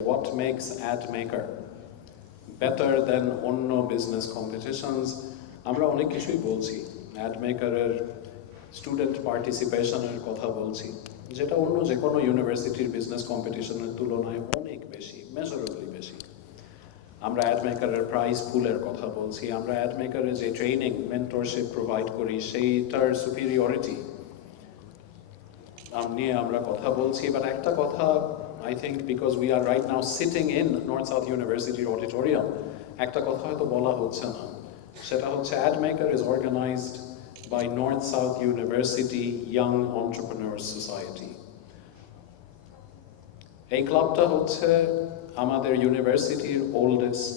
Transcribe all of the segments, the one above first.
What makes AdMaker better than অন্য business competitions? আমরা অনেক কিছুই বলছি। AdMaker-এর স্টুডেন্ট পার্টিসিপেশনের কথা বলছি, যেটা অন্য যে কোনো ইউনিভার্সিটির বিজনেস কম্পিটিশনের তুলনায় অনেক বেশি, মেজারেবলি বেশি। আমরা AdMaker-এর প্রাইজ পুলের কথা বলছি, আমরা AdMaker-এর যে ট্রেনিং মেন্টরশিপ প্রোভাইড করি সেইটার সুপিরিয়রিটি নিয়ে আমরা কথা বলছি। বাট একটা কথা, I think because we are right now sitting in North South University auditorium, একটা কথা হয়তো বলা হচ্ছে না, সেটা হচ্ছে AdMaker is organized by North South University Young Entrepreneurs Society. এই ক্লাবটা হচ্ছে আমাদের ইউনিভার্সিটির oldest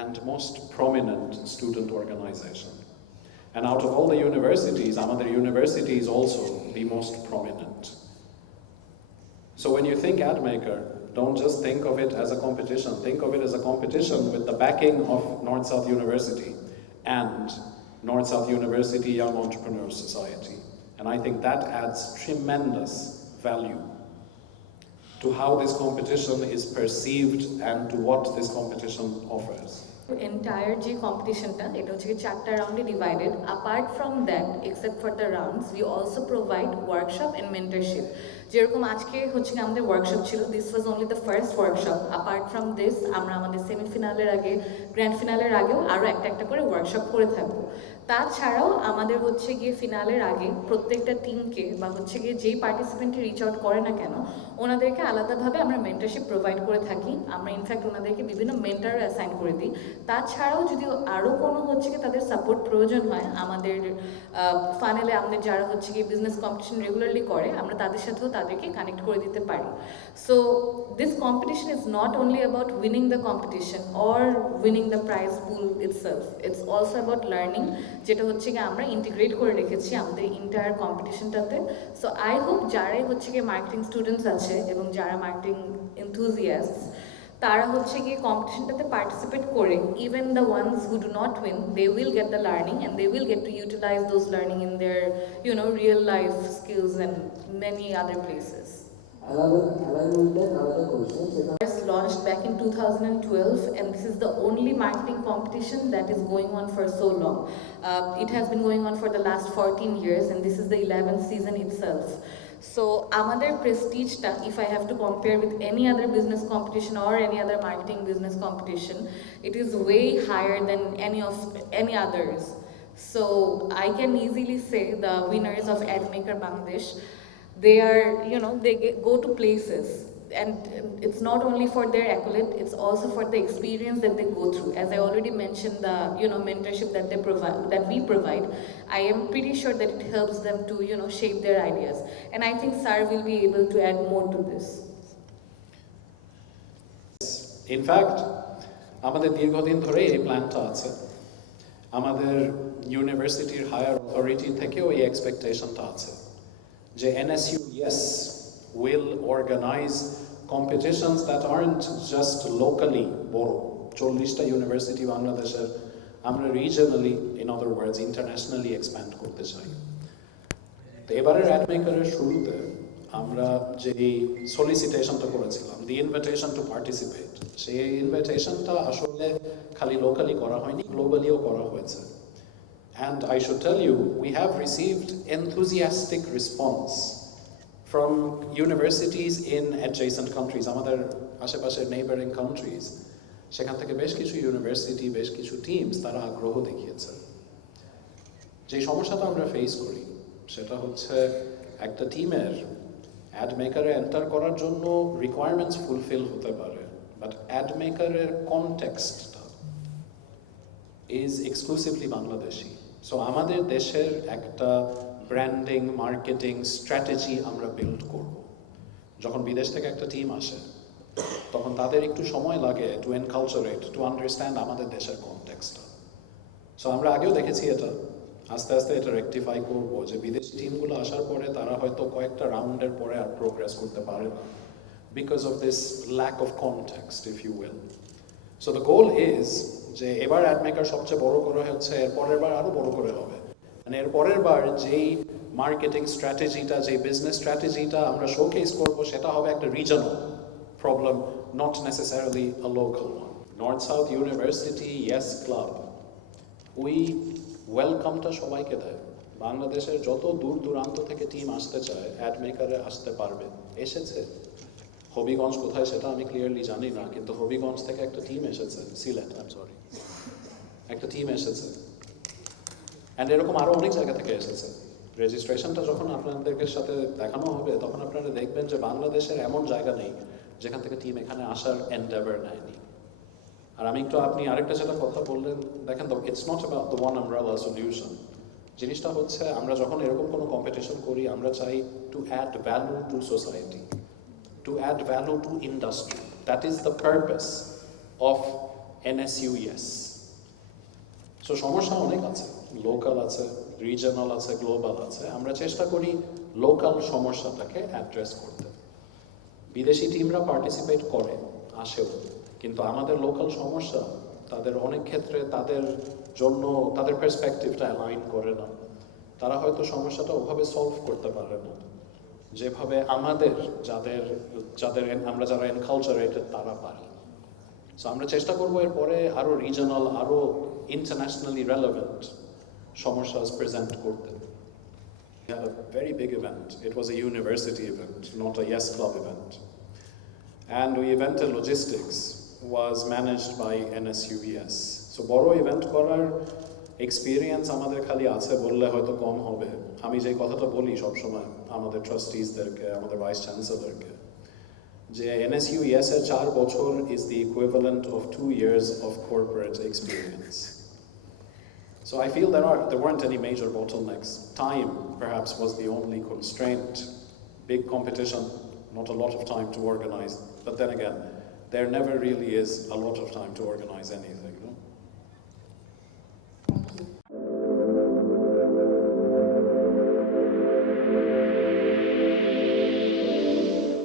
and most prominent student organization. And out of all the universities, আমাদের university is also the most prominent. So when you think AdMaker, don't just think of it as a competition. Think of it as a competition with the backing of North South University and North South University Young Entrepreneurs Society. And I think that adds tremendous value to how this competition is perceived and to what this competition offers. Entire G competition ta eta hocche charta round divided. Apart from that, except for the rounds, we also provide workshop and mentorship. যেরকম আজকে হচ্ছে আমাদের workshop ছিল, this was only the first workshop. Apart from this আমরা আমাদের সেমিফিনালের আগে, grand ফিনালের আগেও আরও একটা একটা করে ওয়ার্কশপ করে থাকবো। তাছাড়াও আমাদের হচ্ছে গিয়ে ফিনালের আগে প্রত্যেকটা টিমকে বা হচ্ছে গিয়ে যেই পার্টিসিপেন্টে রিচ আউট করে না কেন, ওনাদেরকে আলাদাভাবে আমরা মেন্টরশিপ প্রোভাইড করে থাকি। আমরা ইনফ্যাক্ট ওনাদেরকে বিভিন্ন মেন্টার অ্যাসাইন করে দিই। তাছাড়াও যদি আরও কোনো হচ্ছে গিয়ে তাদের সাপোর্ট প্রয়োজন হয়, আমাদের ফানেলে আমাদের যারা হচ্ছে গিয়ে বিজনেস কম্পিটিশন রেগুলারলি করে, আমরা তাদের সাথেও তাদেরকে কানেক্ট করে দিতে পারি। So this competition is not only about winning the competition or winning the prize pool itself, it's also about learning, যেটা হচ্ছে গিয়ে আমরা ইন্টিগ্রেট করে রেখেছি আমাদের ইন্টায়ার কম্পিটিশনটাতে। সো আই হোপ যারাই হচ্ছে গিয়ে মার্কেটিং স্টুডেন্টস আছে এবং যারা মার্কেটিং এনথুজিয়াস্টস, তারা হচ্ছে গিয়ে কম্পিটিশনটাতে পার্টিসিপেট করে, even the ones who do not win, they will get the learning and they will get to utilize those learning in their real life skills and many other places. It's launched back in 2012 and this is the only marketing competition that is going on for so long. It has been going on for the last 14 years and this is the 11th season itself. So আমাদের প্রেস্টিজটা, if I have to compare with any other business competition or any other marketing business competition, it is way higher than any others. So I can easily say the winners of AdMaker Bangladesh, they are, go to places, and it's not only for their accolade, it's also for the experience that they go through. As I already mentioned, the mentorship that we provide, I am pretty sure that it helps them to shape their ideas, and I think Sar will be able to add more to this. In fact, আমাদের দীর্ঘদিন ধরে এই প্ল্যানটা আছে। আমাদের ইউনিভার্সিটির higher authority থেকেও এই এক্সপেকটেশনটা আছে যে NSU, yes, will organize competitions that aren't just locally বড়। 40টা ইউনিভার্সিটি বাংলাদেশের আমরা রিজনালি, in other words, internationally expand করতে চাই। তো এবারের AdMaker-এর শুরুতে আমরা যে সলিসিটেশনটা করেছিলাম, the invitation to participate, সেই ইনভিটেশনটা আসলে খালি লোকালি করা হয়নি, গ্লোবালিও করা হয়েছে। And I should tell you, we have received enthusiastic response from universities in adjacent countries, আমাদের আশেপাশের neighboring countries. সেখান থেকে বেশ কিছু ইউনিভার্সিটি, বেশ কিছু টিমস তারা আগ্রহ দেখিয়েছে। যে সমস্যাটা আমরা ফেস করি সেটা হচ্ছে একটা টিমের AdMaker-এ এন্টার করার জন্য রিকোয়ারমেন্টস ফুলফিল হতে পারে, বাট AdMaker-এর কনটেক্সটটা ইজ এক্সক্লুসিভলি বাংলাদেশি। সো আমাদের দেশের একটা ব্র্যান্ডিং, মার্কেটিং স্ট্র্যাটেজি আমরা বিল্ড করব। যখন বিদেশ থেকে একটা টিম আসে তখন তাদের একটু সময় লাগে টু এনকালচারেট, টু আন্ডারস্ট্যান্ড আমাদের দেশের কনটেক্সটটা। সো আমরা আগেও দেখেছি এটা, আস্তে আস্তে এটা রেকটিফাই করবো যে বিদেশি টিমগুলো আসার পরে তারা হয়তো কয়েকটা রাউন্ডের পরে আর প্রোগ্রেস করতে পারে না, because of this lack of context, if you will. So the goal is যে এবার AdMaker সবচেয়ে বড় করে হচ্ছে, এরপরের বার আরো বড় করে হবে, মানে এরপরের বার যেই মার্কেটিং স্ট্র্যাটেজিটা, যে বিজনেস স্ট্র্যাটেজিটা আমরা শোকেস করবো, সেটা হবে একটা regional problem not necessarily a local one. North South University Yes Club, ওই ওয়েলকামটা সবাইকে দেয়। বাংলাদেশের যত দূর দূরান্ত থেকে টিম আসতে চায় অ্যাড মেকারে আসতে পারবে, এসেছে। হবিগঞ্জ কোথায় সেটা আমি ক্লিয়ারলি জানি না, কিন্তু হবিগঞ্জ থেকে একটা টিম এসেছে, সিলেট একটা টিম এসেছে, অ্যান্ড এরকম আরও অনেক জায়গা থেকে এসেছে। রেজিস্ট্রেশনটা যখন আপনাদের সাথে দেখানো হবে তখন আপনারা দেখবেন যে বাংলাদেশের এমন জায়গা নেই যেখান থেকে টিম এখানে আসার এন্ডেভার নেয়নি। আর আমি একটু, আপনি আরেকটা যেটা কথা বললেন, দেখেন তো, it's not about the one umbrella solution. জিনিসটা হচ্ছে আমরা যখন এরকম কোনো কম্পিটিশন করি আমরা চাই to add value to society, to add value to industry. That is the purpose of NSUES। So সমস্যা অনেক আছে, লোকাল আছে, রিজনাল আছে, গ্লোবাল আছে। আমরা চেষ্টা করি লোকাল সমস্যাটাকে অ্যাড্রেস করতে। বিদেশি টিমরা পার্টিসিপেট করে, আসেও, কিন্তু আমাদের লোকাল সমস্যা তাদের অনেক ক্ষেত্রে তাদের জন্য তাদের পার্সপেক্টিভটা অ্যালাইন করে না। তারা হয়তো সমস্যাটা ওভাবে সলভ করতে পারে না যেভাবে আমাদের যাদের যাদের আমরা যারা এনকালচারেটেড তারা পারি। সো আমরা চেষ্টা করবো এরপরে আরও রিজনাল, আরও ইন্টারন্যাশনালি রেলেভেন্ট সমস্যা প্রেজেন্ট করতে। We had a very big event. It was a university event, not a Yes Club event. And the event logistics was managed by NSUES. So বড় ইভেন্ট করার এক্সপিরিয়েন্স আমাদের খালি আছে বললে হয়তো কম হবে। আমি যে কথাটা বলি সবসময় আমাদের ট্রাস্টিজদেরকে, আমাদের ভাইস চ্যান্সেলরকে, যে NSUES এর 4 বছর is the equivalent of 2 years of corporate experience. So I feel there weren't any major bottlenecks. Time perhaps was the only constraint. Big competition, not a lot of time to organize. But then again, there never really is a lot of time to organize anything, no?